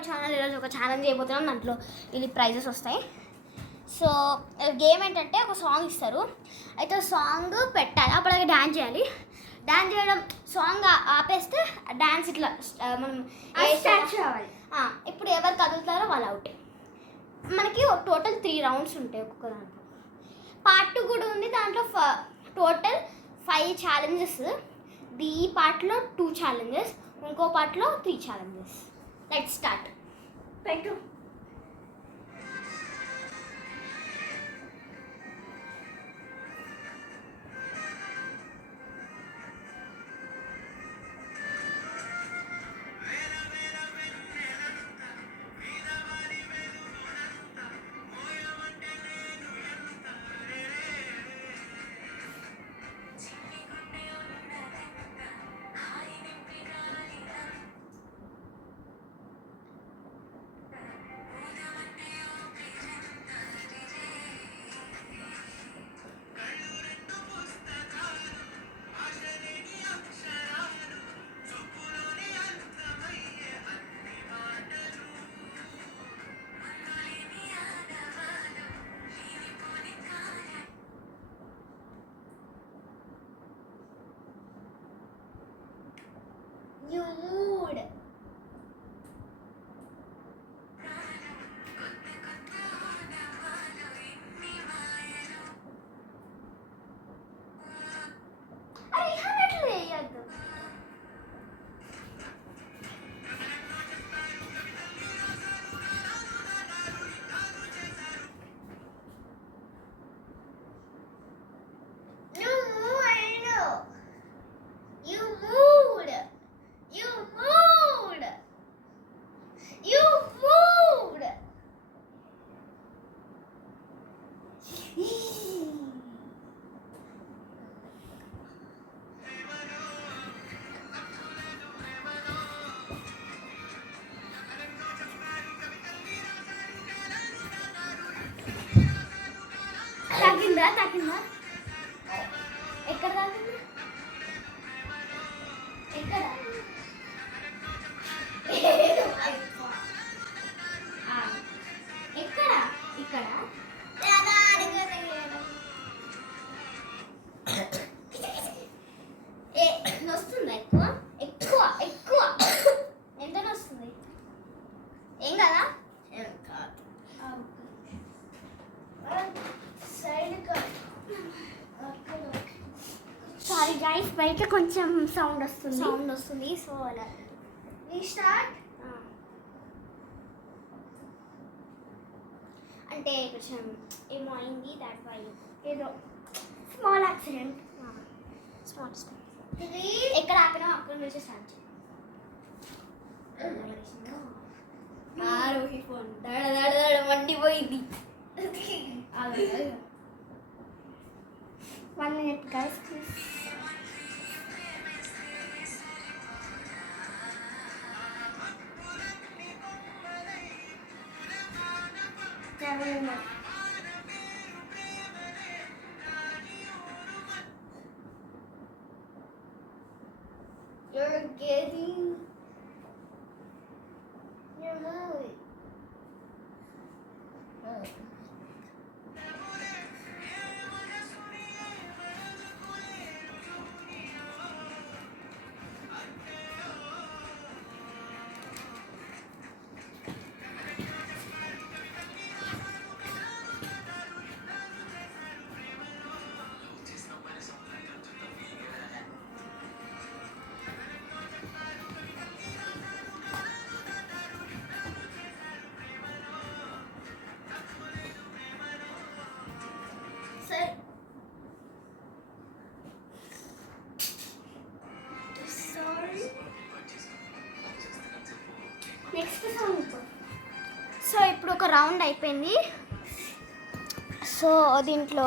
Our channel. ఈరోజు ఒక challenge చేయబోతున్నాం, దాంట్లో ఇది ప్రైజెస్ వస్తాయి. సో గేమ్ ఏంటంటే ఒక సాంగ్ ఇస్తారు, అయితే సాంగ్ పెట్టాలి, అప్పటికే డ్యాన్స్ చేయాలి. డ్యాన్స్ చేయడం సాంగ్ ఆపేస్తే డ్యాన్స్ ఇట్లా మనం స్టార్ట్ చేయాలి. ఇప్పుడు ఎవరు కదులుతారో వాళ్ళు అవుట్. మనకి టోటల్ 3 రౌండ్స్ ఉంటాయి ఒక్కొక్క దాంట్లో. పార్ట్ 2 కూడా ఉంది, దాంట్లో టోటల్ 5 ఛాలెంజెస్. ఈ పార్ట్లో 2 ఛాలెంజెస్, ఇంకో పార్ట్లో 3 ఛాలెంజెస్. Let's start. పెట్టు. You mood. అరే హరట్లు వేయద్దు. తాకిందా? ఎక్కడ తాకింది? ఎక్కడ? ఎక్కడ? ఇక్కడ నొస్తుందా? ఎక్కువ ఎంత నొస్తుంది? ఏం కదా? సారీ గైస్, బయట కొంచెం సౌండ్ వస్తుంది. సో అలా స్టార్ట్. అంటే కొంచెం ఏమో అయింది, దాట్ వై ఏదో స్మాల్ యాక్సిడెంట్. ఎక్కడ ఆపినా అక్కడ నుంచి స్టార్ట్ రోహి ఫోన్ మండిపోయింది. 1 minute guys, please. You're getting your mood. Next song. So ఇప్పుడు ఒక రౌండ్ అయిపోయింది. సో దీంట్లో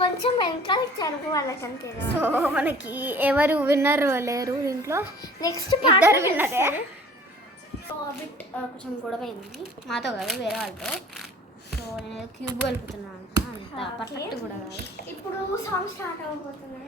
కొంచెం వెనకాల ఇచ్చారు వాళ్ళకంతే. సో మనకి ఎవరు విన్నర్ లేరు దీంట్లో. నెక్స్ట్ ఇద్దరు విన్నరే. సో బిట్ కొంచెం గొడవ అయింది మాతో కాదు, వేరే వాళ్ళతో. సో నేను క్యూబ్ కలుపుతున్నాను, అంత పర్ఫెక్ట్ కూడా కాదు. ఇప్పుడు సాంగ్ స్టార్ట్ అవ్వబోతుంది.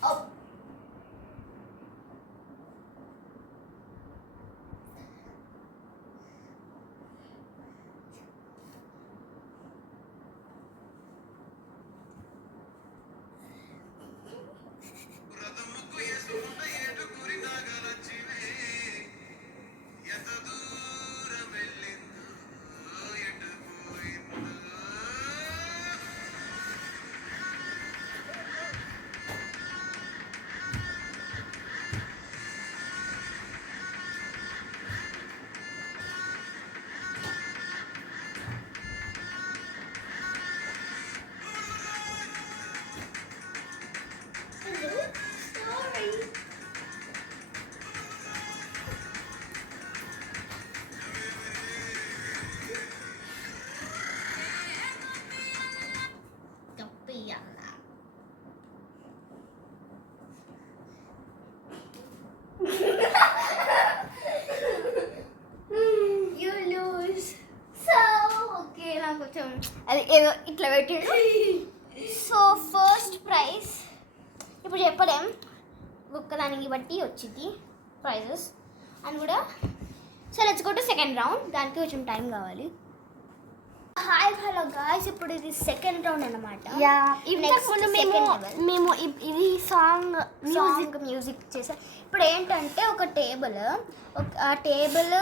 Oh. You lose. So okay, నాకు కొంచెం అది ఏదో ఇట్లా పెట్టాడు. సో ఫస్ట్ ప్రైజ్ ఇప్పుడు చెప్పలేం, ఒక్కదానికి బట్టి వచ్చింది ప్రైజెస్ అని కూడా. So let's go to second round, దానికి కొంచెం టైం కావాలి. హాయ్ హలో గాయ్స్, ఇప్పుడు ఇది సెకండ్ రౌండ్ అనమాట. మేము ఇది మ్యూజిక్ చేసాం. ఇప్పుడు ఏంటంటే ఒక టేబుల్, ఆ టేబుల్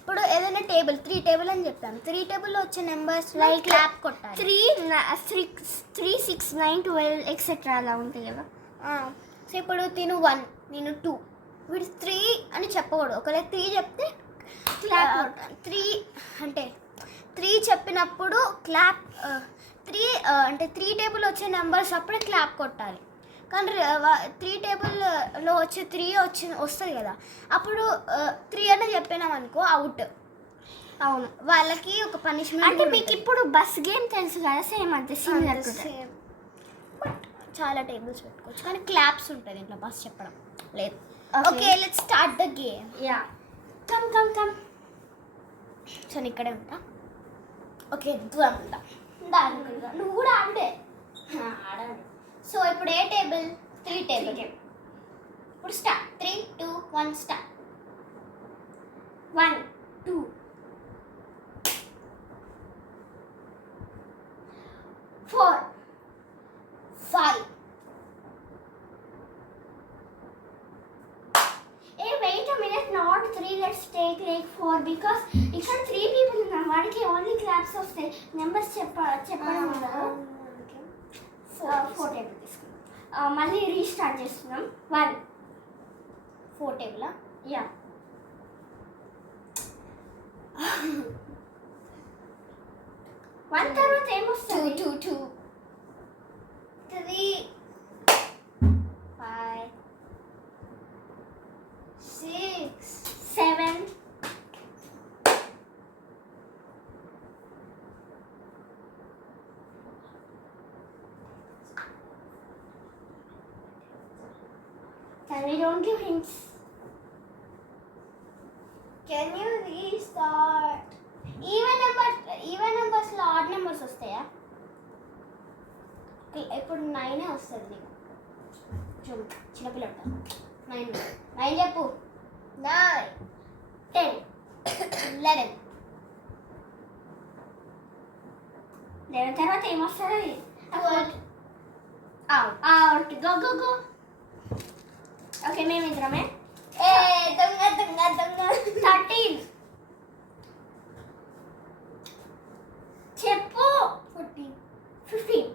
ఇప్పుడు ఏదైనా టేబుల్ 3 టేబుల్ అని చెప్పాము. 3 టేబుల్లో వచ్చే నెంబర్స్ లైక్ క్లాప్ కొట్టాలి. 3 6 9 12 ఎక్సెట్రా అలా ఉంటాయి కదా. సో ఇప్పుడు తిను 1 నేను 2, వీడు 3 అని చెప్పకూడదు. ఒకవేళ 3 చెప్తే క్లాప్ కొట్టాలి. 3 అంటే 3 చెప్పినప్పుడు క్లాప్, 3 అంటే 3 టేబుల్ వచ్చే నెంబర్స్ అప్పుడే క్లాప్ కొట్టాలి. కానీ 3 టేబుల్లో వచ్చే 3 వస్తుంది కదా, అప్పుడు 3 అనే చెప్పినాం అనుకో అవుట్. అవును, వాళ్ళకి ఒక పనిష్మెంట్. అంటే మీకు ఇప్పుడు బస్ గేమ్ తెలుసు కదా, సేమ్ అంతే, సిమిలర్ సేమ్. బట్ చాలా టేబుల్స్ పెట్టుకోవచ్చు, కానీ క్లాప్స్ ఉంటుంది ఇంట్లో, బస్ చెప్పడం లేదు. Okay let's start the game. Yeah come come come. So నేను ఇక్కడే ఉంటా. ఓకే దూరం ఉంటా. నువ్వు కూడా ఆడే ఆడాలి. సో ఇప్పుడు ఏ టేబుల్? 3 టేబుల్. ఇప్పుడు start. 3 2 1 start. 1 2 4 5. Hey, wait a minute, not 3. Let's take like 4 because ఇక్కడ 3 people ఉన్నారు. వాడికి ఓన్లీ క్లాప్స్ వస్తాయి, నెంబర్స్ చెప్పడం ఉండదు. 4 టేబుల్ తీసుకున్నాం. మళ్ళీ రీస్టార్ట్ చేస్తున్నాం. 1 4 టేబుల్. యా 1 తర్వాత ఏమొస్తుంది? 2 2 3 5 6 7 Can we don't give hints? Can you restart? Even numbers లో odd numbers వస్తాయా? ఇప్పుడు 9 వస్తుంది నీకు. చూడు చిన్నపిల్ల 9 చెప్పు. 9 10 11 తర్వాత ఏమొస్తుంది? అవుట్. గో. ఓకే మేము ఇద్దరమే. దొంగ 13 చెప్పు. 14 15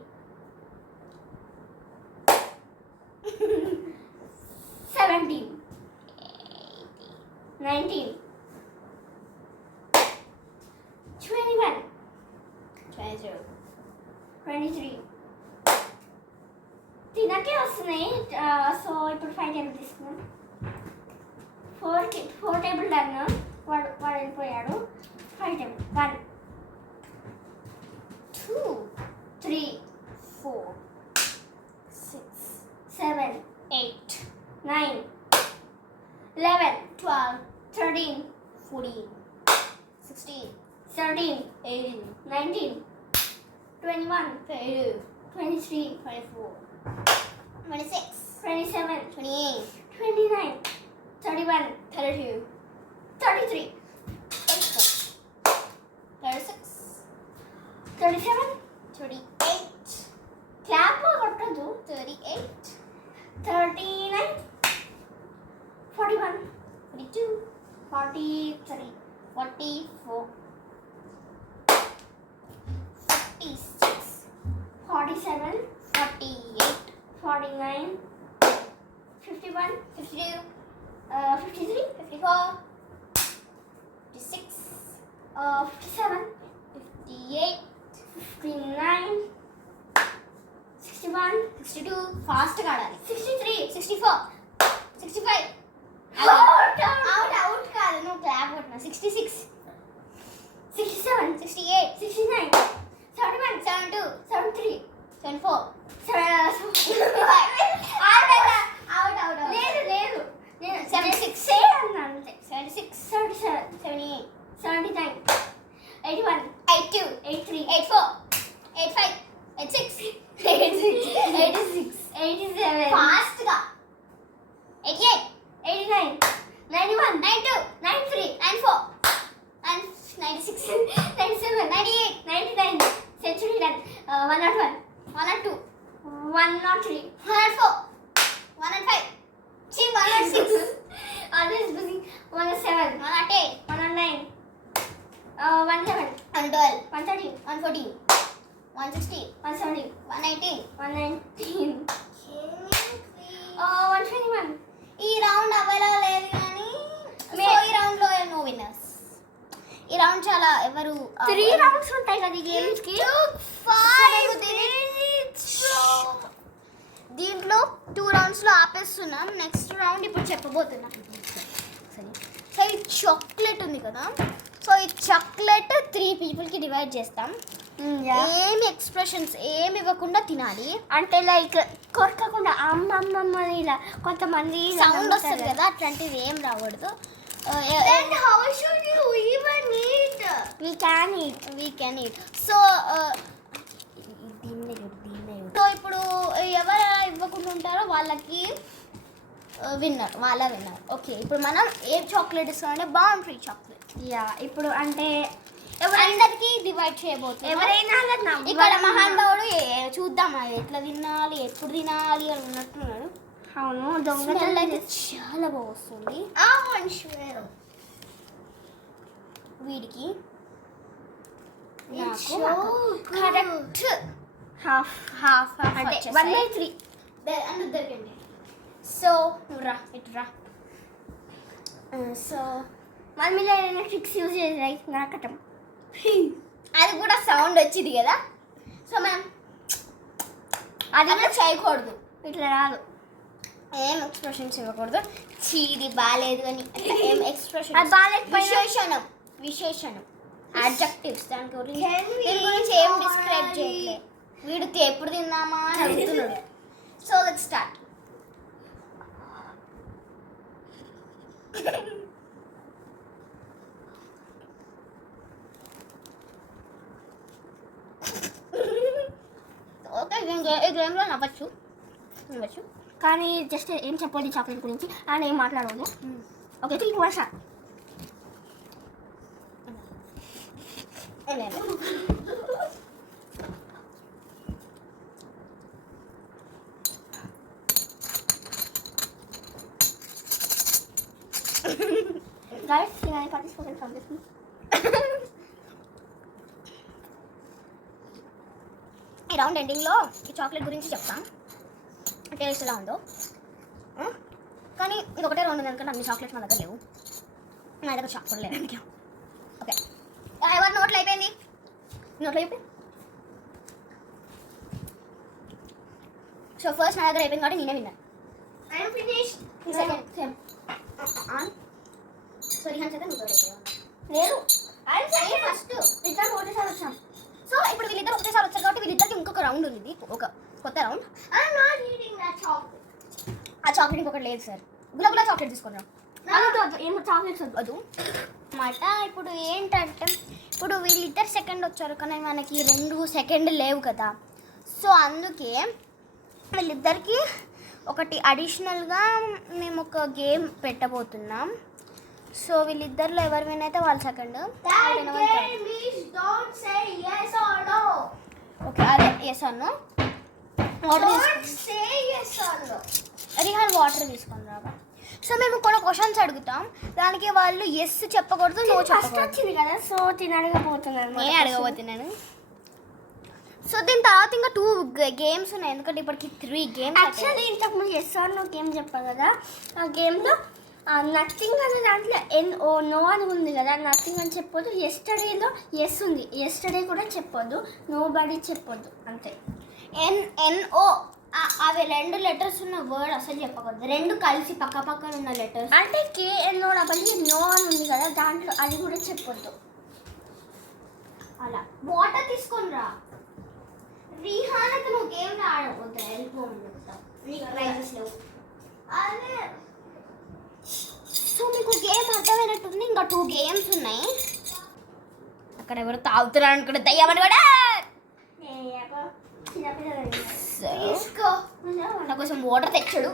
17 19 21 22 23 తినకే వస్తున్నాయి. సో ఇప్పుడు 5 టేబుల్ తీసుకున్నాం. 4 టేబుల్ డన్. వాడు వెళ్ళిపోయాడు. 5 టేబుల్ 1 2 3 4 6 7 8 9 11 12 13 14 16 17 18 19 21 22 23 24 26, 27, 28, 29, 31, 32, 33, 34, 36, 37, 38, clap కొట్టదు 38, 39, 41, 42, 43, 44, 46, 47, 48, 49, 51, 52, 53, 54, 56, 57, 58, 59, 61, 62, ఫాస్ట్ ఆడాలి. 63, 64, 65, Out. అవుట్ కాదు, నువ్వు క్లాప్ కొట్టినా. 66, 67, 68, 69, 71, 72, 73, 74, అవుట్ లేదు లేదు 76, అన్నా అంతే 76, 77, 78, 79, 81, 82, 83, 84, 85, 86, 86, 87, ఫాస్ట్ గా 88, 89, 91, 92, 93, 94, 96, 97, 98, 99, century run, 101, 102, 103, 104, 105, 106, always busy, 107, 108, 109, 111, 112, 113, 114, 116, 117, 118. 119, 121. ఈ రౌండ్ అవ్వలా లేదు కానీ మే- ఈ రౌండ్ లో నో విన్నర్స్. ఈ రౌండ్ చాలా ఎవరు 3 rounds ఉంటాయి కదా ఈ గేమ్స్ కి. దీంట్లో 2 rounds లో ఆపేస్తున్నాం. నెక్స్ట్ రౌండ్ ఇప్పుడు చెప్పబోతున్నాం. సో ఈ చాక్లెట్ ఉంది కదా, సో ఈ చాక్లెట్ 3 people కి డివైడ్ చేస్తాం. ఏమి ఎక్స్ప్రెషన్స్ ఏమి ఇవ్వకుండా తినాలి. అంటే లైక్ కొరకకుండా అమ్మమ్మ ఇలా కొంతమంది సౌండ్ వస్తుంది కదా, అట్లాంటివి ఏం రాకూడదు. how should you even eat? We can eat. We can eat. So so ఇప్పుడు ఎవరు ఇవ్వకుండా ఉంటారో వాళ్ళకి విన్నర్, వాళ్ళ విన్నర్. ఓకే, ఇప్పుడు మనం ఏ చాక్లెట్ ఇస్తామంటే బాగుంటుంది చాక్లెట్. ఇప్పుడు అంటే అందరికి డివైడ్ చేయబోతున్నాం. ఎవరైనా ఇక్కడ మహానుభావుడు చూద్దాం ఎట్లా తినాలి, ఎప్పుడు తినాలి అని ఉన్నట్టున్నాడు. అవును స్మెల్ అయితే చాలా బాగా వస్తుంది. వీడికి నాకు కరెక్ట్ హాఫ్ అంటే 1/3. అందరికండి. సో నువ్వు రా, ఇటు రా. సో మళ్ళీ ఏదైనా ట్రిక్స్ యూజ్ చేసి నాకటం అది కూడా సౌండ్ వచ్చింది కదా, సో మనం అది కూడా చేయకూడదు. ఇట్లా రాదు. ఏం ఎక్స్ప్రెషన్స్ ఇవ్వకూడదు. చీది బాగాలేదు అని ఏం ఎక్స్ప్రెషన్. అది బాగాలేకపోయినా విశేషణం అడ్జెక్టివ్స్ దాని గురించి ఏం డిస్క్రైబ్ చేయట్లేదు. వీడు ఎప్పుడు తిందామా అని అడుగుతున్నాడు. So let's start. ఓకే, ఈ గేమ్లో నవ్వచ్చు. కానీ జస్ట్ ఏం చెప్పొద్దు చాక్లెట్ గురించి అండ్ ఏం మాట్లాడవద్దు. Okay 3 2 1 Guys, can I participate from this? ఈ రౌండ్ ఎండింగ్లో ఈ చాక్లెట్ గురించి చెప్తాం, టేస్ట్ ఎలా ఉందో. కానీ ఇంకొకటే రౌండ్ ఉంది అనుకుంటే అన్ని చాక్లెట్స్ మా దగ్గర లేవు. నా దగ్గర చాక్లెట్ లేదు. ఓకే, ఎవరి నోట్లో అయిపోయింది? నోట్లో అయిపోయింది. సో ఫస్ట్ నా దగ్గర అయిపోయింది కాబట్టి నేనే విన్నాను. I am finished. Second same on. So Rehan చేత నువ్వు లేదు. I am first. ఇద్దరు ఒకటేసారి వచ్చాం. సో ఇప్పుడు వీళ్ళిద్దరు ఒకటేసారి వచ్చారు కాబట్టి వీళ్ళిద్దరికి ఇంకొక రౌండ్ ఉంది, ఒక కొత్త round. I am not eating that chocolate. ఆ చాక్లెట్ ఇంకొకటి లేదు సార్. గులాబులా చాక్లెట్ తీసుకున్నాం. ఏమో చాక్లెట్స్ వద్దు మాట. ఇప్పుడు ఏంటంటే ఇప్పుడు వీళ్ళిద్దరు సెకండ్ వచ్చారు కానీ మనకి 2 సెకండ్ లేవు కదా, సో అందుకే వీళ్ళిద్దరికి ఒకటి అడిషనల్గా మేము ఒక గేమ్ పెట్టబోతున్నాం. సో వీళ్ళిద్దరిలో ఎవరు విన్ అయితే వాళ్ళు సెకండ్. ఓకే అదే ఎస్ అన్నో రిహాన్ వాటర్ తీసుకొని రావా. సో మేము కొన్ని క్వశ్చన్స్ అడుగుతాం, దానికి వాళ్ళు ఎస్ చెప్పకూడదు, నో చెప్పకూడదు. వచ్చింది కదా, సో తిని అడగబోతున్నాను. నేనే అడగబోతున్నాను. సో దీని తర్వాత ఇంకా 2 గేమ్స్ ఉన్నాయి, ఎందుకంటే ఇప్పటికి 3 గేమ్స్. యాక్చువల్లీ ఇంతకుముందు ఎస్ ఆర్ నో గేమ్ చెప్పాను కదా, ఆ గేమ్లో నథింగ్ అనే దాంట్లో నో అని ఉంది కదా, నథింగ్ అని చెప్పొద్దు. ఎస్టర్డేలో ఎస్ ఉంది, ఎస్టర్డే కూడా చెప్పొద్దు, నో బడీ చెప్పొద్దు, అంతే. NO అవి 2 లెటర్స్ ఉన్న వర్డ్ అసలు చెప్పకూడదు, 2 కలిసి పక్క పక్కన ఉన్న లెటర్స్. అంటే KNO నో అని ఉంది కదా, దాంట్లో అది కూడా చెప్పొద్దు. అలా వాటర్ తీసుకొని రా. రీహాన్ అయితే నువ్వు గేమ్ ఆడవద్దు, వెళ్ళిపోతావు, నీకు ప్రైజెస్ లేవు. అదే సో మీకు గేమ్ అర్థమైనట్టుంది. ఇంకా 2 గేమ్స్ ఉన్నాయి. అక్కడ ఎవరు తాగుతున్నారు అనుకుంటే దయ్యమని కూడా. నా కోసం వాటర్ తెచ్చాడు,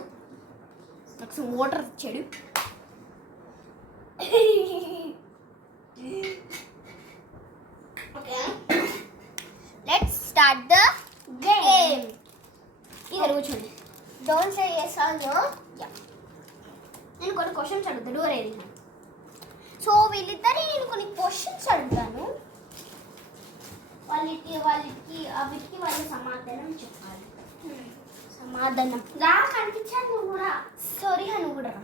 okay let's start the game. ఇక్కడ కూర్చోండి. Don't say yes or no. నేను కొన్ని క్వశ్చన్స్ అడుగుతాను, డోర్ ఏరియా. సో వీళ్ళిద్దరి నేను కొన్ని క్వశ్చన్స్ అడుగుతాను, వాళ్ళకి అవిటికి వాళ్ళు సమాధానం చెప్పాలి. సమాధానం రా కనిపించాను నువ్వు కూడా. సారీ నువ్వు కూడా రా.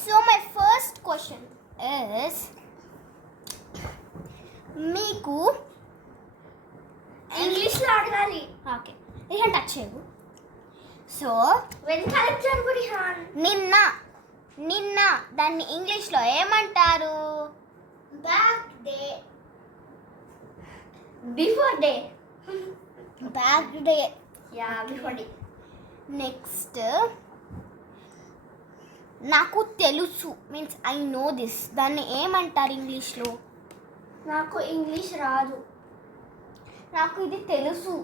So my first question is, మీకు ఇంగ్లీష్లో అడగాలి. ఓకే రిహాన్ టచ్ చేయవు. సో నిన్న దాన్ని ఇంగ్లీష్లో ఏమంటారు? Back day, before day. Back day, yeah before day. Next, నాకు తెలుసు మీన్స్ ఐ నో దిస్, దాన్ని ఏమంటారు ఇంగ్లీష్లో? నాకు ఇంగ్లీష్ రాదు. నాకు ఇది తెలుసు,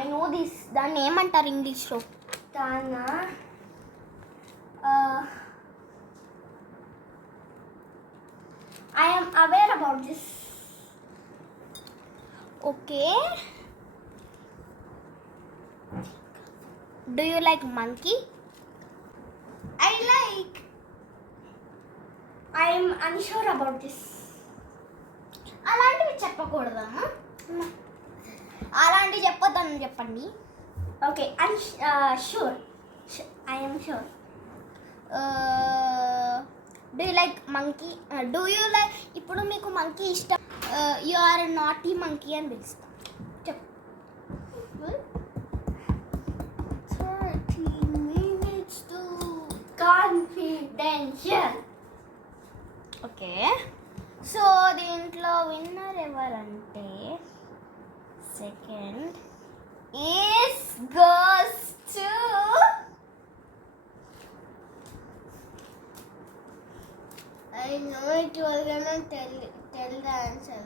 ఐ నో దిస్, దాన్ని ఏమంటారు ఇంగ్లీష్లో? దాన్న I am aware about this. Okay. Do you like monkey? I like. I am unsure about this. అలాంటివి చెప్పకూడదమ్మా, అలాంటివి చెప్పొద్దని చెప్పండి. Okay, sure. I am sure. Do you like monkey? Do you like, ఇప్పుడు మీకు మంకీ ఇష్టం, యు ఆర్ నాటీ మంకీ అని పిలుస్తాం, చెప్పు. 30 minutes to confidential. Okay. So దీంట్లో విన్నర్ ఎవరంటే second is goes to I know it was gonna tell the answer.